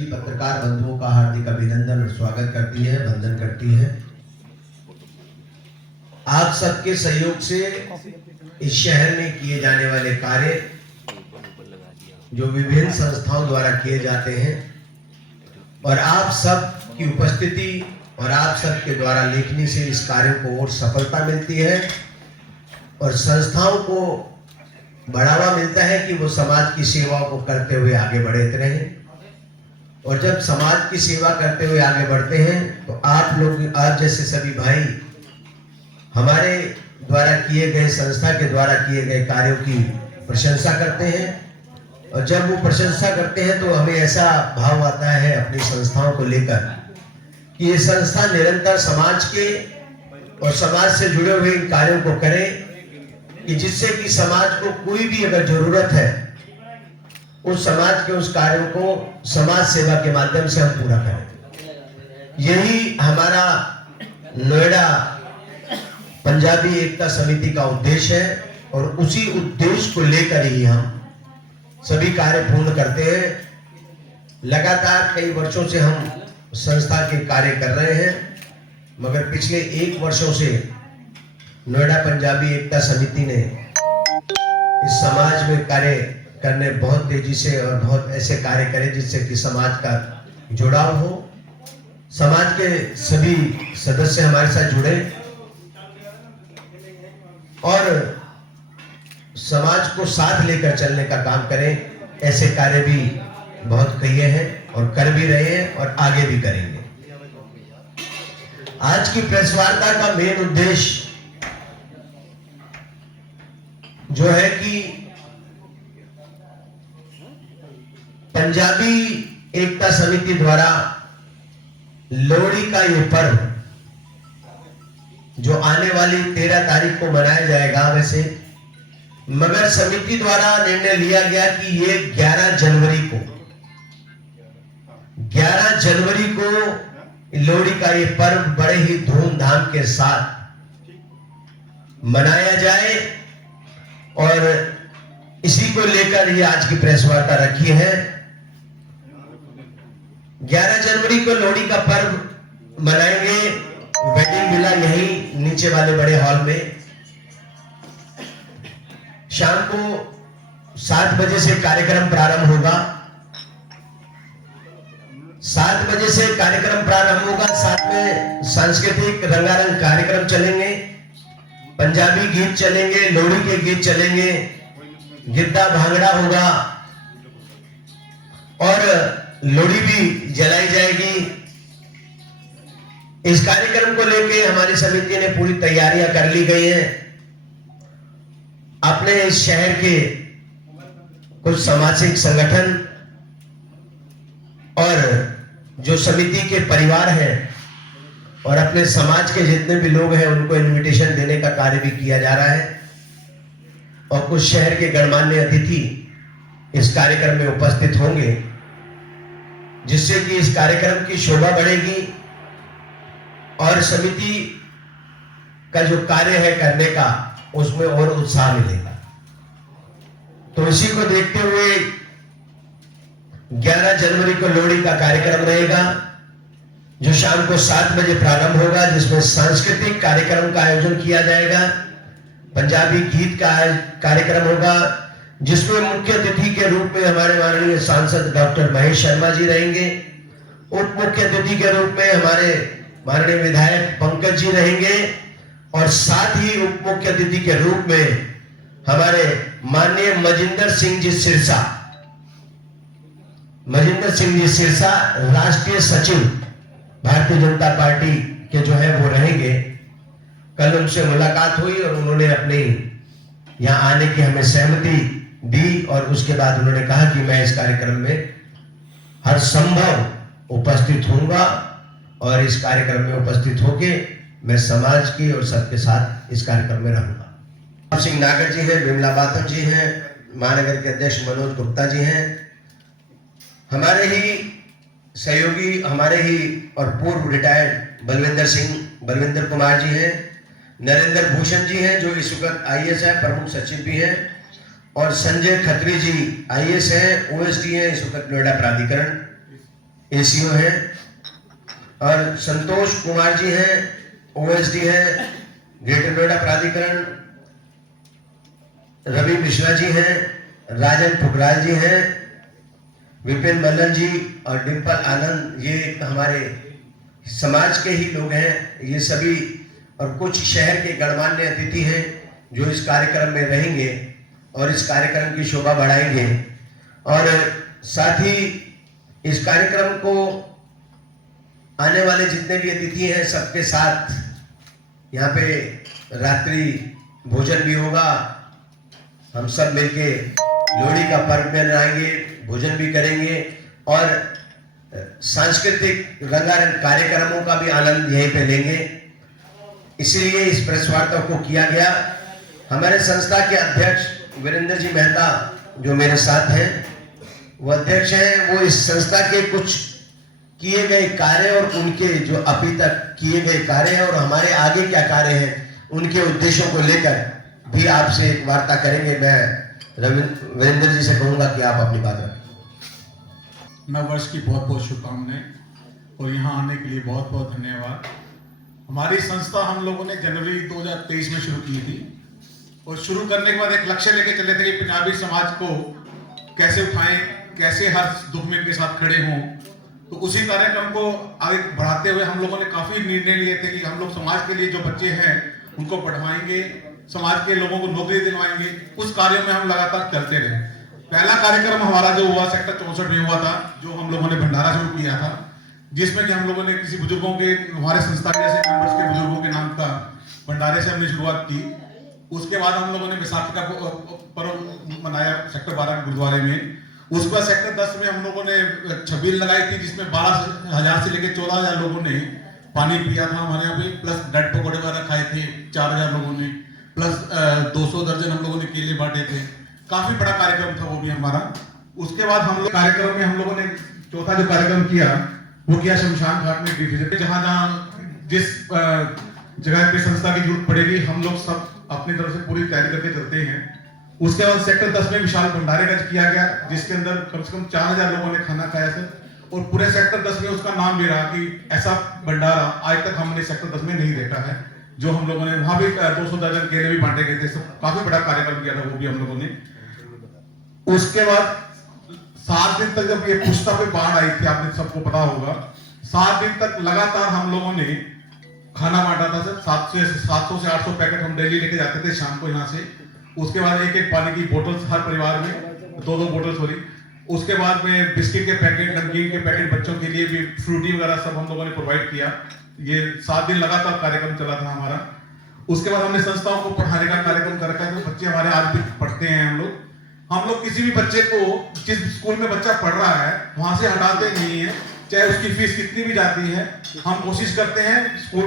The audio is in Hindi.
सभी पत्रकार बंधुओं का हार्दिक अभिनंदन और स्वागत करती है, वंदन करती है। आप सबके सहयोग से इस शहर में किए जाने वाले कार्य जो विभिन्न संस्थाओं द्वारा किए जाते हैं और आप सब की उपस्थिति और आप सब के द्वारा लेखनी से इस कार्य को और सफलता मिलती है और संस्थाओं को बढ़ावा मिलता है कि वो समाज की सेवा को करते हुए आगे बढ़ते रहें। और जब समाज की सेवा करते हुए आगे बढ़ते हैं तो आप लोग, आप जैसे सभी भाई हमारे द्वारा किए गए, संस्था के द्वारा किए गए कार्यों की प्रशंसा करते हैं और जब वो प्रशंसा करते हैं तो हमें ऐसा भाव आता है अपनी संस्थाओं को लेकर कि ये संस्था निरंतर समाज के और समाज से जुड़े हुए इन कार्यों को करे कि जिससे कि समाज को कोई भी अगर जरूरत है उस समाज के उस कार्यों को समाज सेवा के माध्यम से हम पूरा करें। यही हमारा नोएडा पंजाबी एकता समिति का उद्देश्य है और उसी उद्देश्य को लेकर ही हम सभी कार्य पूर्ण करते हैं। लगातार कई वर्षों से हम संस्था के कार्य कर रहे हैं, मगर पिछले 1 वर्षों से नोएडा पंजाबी एकता समिति ने इस समाज में कार्य करने बहुत तेजी से और बहुत ऐसे कार्य करे जिससे कि समाज का जुड़ाव हो, समाज के सभी सदस्य हमारे साथ जुड़े और समाज को साथ लेकर चलने का काम करें। ऐसे कार्य भी बहुत किए हैं और कर भी रहे हैं और आगे भी करेंगे। आज की प्रेस वार्ता का मेन उद्देश्य जो है कि पंजाबी एकता समिति द्वारा लोहड़ी का ये पर्व जो आने वाली 13 तारीख को मनाया जाएगा, वैसे मगर समिति द्वारा निर्णय लिया गया कि ये 11 जनवरी को लोहड़ी का ये पर्व बड़े ही धूमधाम के साथ मनाया जाए और इसी को लेकर ये आज की प्रेस वार्ता रखी है। 11 जनवरी को लोहड़ी का पर्व मनाएंगे वेडिंग विला यही नीचे वाले बड़े हॉल में। शाम को 7 बजे से कार्यक्रम प्रारंभ होगा। 7 बजे से कार्यक्रम प्रारंभ होगा, साथ में सांस्कृतिक रंगारंग कार्यक्रम चलेंगे, पंजाबी गीत चलेंगे, लोहड़ी के गीत चलेंगे, गिद्दा भांगड़ा होगा और लोहड़ी भी जलाई जाएगी। इस कार्यक्रम को लेकर हमारी समिति ने पूरी तैयारियां कर ली गई हैं। अपने इस शहर के कुछ सामाजिक संगठन और जो समिति के परिवार हैं और अपने समाज के जितने भी लोग हैं उनको इनविटेशन देने का कार्य भी किया जा रहा है और कुछ शहर के गणमान्य अतिथि इस कार्यक्रम में उपस्थित होंगे, जिससे कि इस कार्यक्रम की शोभा बढ़ेगी और समिति का जो कार्य है करने का उसमें और उत्साह मिलेगा। तो इसी को देखते हुए 11 जनवरी को लोहड़ी का कार्यक्रम रहेगा जो शाम को 7 बजे प्रारंभ होगा, जिसमें सांस्कृतिक कार्यक्रम का आयोजन किया जाएगा, पंजाबी गीत का कार्यक्रम होगा, जिसमें मुख्य अतिथि के रूप में हमारे माननीय सांसद डॉक्टर महेश शर्मा जी रहेंगे। उप मुख्य अतिथि के रूप में हमारे माननीय विधायक पंकज जी रहेंगे और साथ ही उप मुख्य अतिथि के रूप में हमारे माननीय मजिंदर सिंह जी सिरसा राष्ट्रीय सचिव भारतीय जनता पार्टी के जो है वो रहेंगे। कल उनसे मुलाकात हुई और उन्होंने अपने यहाँ आने की हमें सहमति दी और उसके बाद उन्होंने कहा कि मैं इस कार्यक्रम में हर संभव उपस्थित होऊंगा और इस कार्यक्रम में उपस्थित होके मैं समाज की और सबके साथ इस कार्यक्रम में रहूंगा। सिंह नागर जी हैं, विमला बाथम जी हैं, महानगर के अध्यक्ष मनोज गुप्ता जी हैं, हमारे ही सहयोगी, हमारे ही और पूर्व रिटायर्ड बलविंदर कुमार जी हैं, नरेंद्र भूषण जी हैं जो इस वक्त आईएएस है, प्रमुख सचिव भी हैं, और संजय खत्री जी आईएएस हैं, ओएसडी हैं इस वक्त नोएडा प्राधिकरण। एसीओ हैं, और संतोष कुमार जी हैं, ओएसडी हैं ग्रेटर नोएडा प्राधिकरण, रवि मिश्रा जी हैं, राजन ठुकराल जी हैं, विपिन मल्लन जी और डिम्पल आनंद, ये हमारे समाज के ही लोग हैं ये सभी, और कुछ शहर के गणमान्य अतिथि हैं जो इस कार्यक्रम में रहेंगे और इस कार्यक्रम की शोभा बढ़ाएंगे। और साथ ही इस कार्यक्रम को आने वाले जितने भी अतिथि हैं सबके साथ यहाँ पे रात्रि भोजन भी होगा। हम सब मिलके लोहड़ी का पर्व मनाएंगे, भोजन भी करेंगे और सांस्कृतिक रंगारंग कार्यक्रमों का भी आनंद यहीं पे लेंगे। इसीलिए इस प्रेस वार्ता को किया गया। हमारे संस्था के अध्यक्ष वीरेंद्र जी मेहता जो मेरे साथ हैं, वो अध्यक्ष हैं, वो इस संस्था के कुछ किए गए कार्य और उनके जो अभी तक किए गए कार्य हैं और हमारे आगे क्या कार्य हैं उनके उद्देश्यों को लेकर भी आपसे एक वार्ता करेंगे। मैं वीरेंद्र जी से कहूंगा कि आप अपनी बात रखें। नव वर्ष की बहुत बहुत शुभकामनाएं और यहाँ आने के लिए बहुत बहुत धन्यवाद। हमारी संस्था हम लोगों ने जनवरी 2023 में शुरू की थी और शुरू करने के बाद एक लक्ष्य लेके चले थे कि पंजाबी समाज को कैसे उठाएं, कैसे हर दुख में इनके साथ खड़े हों। तो उसी कार्यक्रम को आगे बढ़ाते हुए हम लोगों ने काफी निर्णय लिए थे कि हम लोग समाज के लिए जो बच्चे हैं उनको पढ़वाएंगे, समाज के लोगों को नौकरी दिलवाएंगे। उस कार्य में हम लगातार चलते रहे। पहला कार्यक्रम हमारा जो हुआ सेक्टर 64 में हुआ था, जो हम लोगों ने भंडारा शुरू किया था, जिसमें कि हम लोगों ने किसी बुजुर्गों के, हमारे संस्था के जैसे मेंबर्स के बुजुर्गों के नाम का भंडारे से हमने शुरुआत की। उसके बाद हम लोगों ने बैसाखी का पर्व मनाया सेक्टर 12 गुरुद्वारे में। उसके बाद सेक्टर 10 में हम लोगों ने छबील लगाई थी जिसमें 12,000 से लेकर 14,000 लोगों ने पानी पिया था हमारे यहाँ पे, प्लस ब्रेड पकौड़े वगैरह खाए थे 4,000 लोगों ने, प्लस 200 दर्जन हम लोगों ने केले बांटे थे। काफी बड़ा कार्यक्रम था वो भी हमारा। उसके बाद हम लोग कार्यक्रम में हम लोगों ने चौथा जो कार्यक्रम किया वो किया शमशान घाट में विजिट। जहाँ जहाँ जिस जगह पे संस्था की जरूरत पड़ेगी हम लोग सब अपनी तरफ से पूरी तैयारी करके चलते हैं। उसके बाद सेक्टर 10 में विशाल भंडारे का किया गया जिसके अंदर कम से कम 4,000 लोगों ने खाना खाया था और पूरे सेक्टर 10 में उसका नाम भी रहा कि ऐसा भंडारा आज तक हमने सेक्टर 10 में नहीं देखा है। जो हम लोगों ने वहां भी 200 दर्जन केले भी बांटे गए थे। काफी बड़ा कार्यक्रम किया था वो भी हम लोगों ने। उसके बाद 7 दिन तक जब ये पुस्ता पे बाढ़ आई थी, आपने सबको पता होगा, 7 दिन तक लगातार हम लोगों ने खाना बांटा था सर। 700 से 800 पैकेट हम डेली लेके जाते थे शाम को यहाँ से। उसके बाद एक एक पानी की बोतल हर परिवार में 2-2 बोतल सॉरी। उसके बाद में बिस्किट के पैकेट, नमकीन के पैकेट, बच्चों के लिए भी फ्रूटी वगैरह सब हम लोगों ने प्रोवाइड किया। ये 7 दिन लगातार कार्यक्रम चला था हमारा। उसके बाद हमने संस्थाओं को पढ़ाने का कार्यक्रम कर रखा है। जो बच्चे हमारे आज भी पढ़ते हैं हम लोग किसी भी बच्चे को, जिस स्कूल में बच्चा पढ़ रहा है वहां से हटाते नहीं है, चाहे उसकी फीस कितनी भी जाती है। हम कोशिश करते हैं स्कूल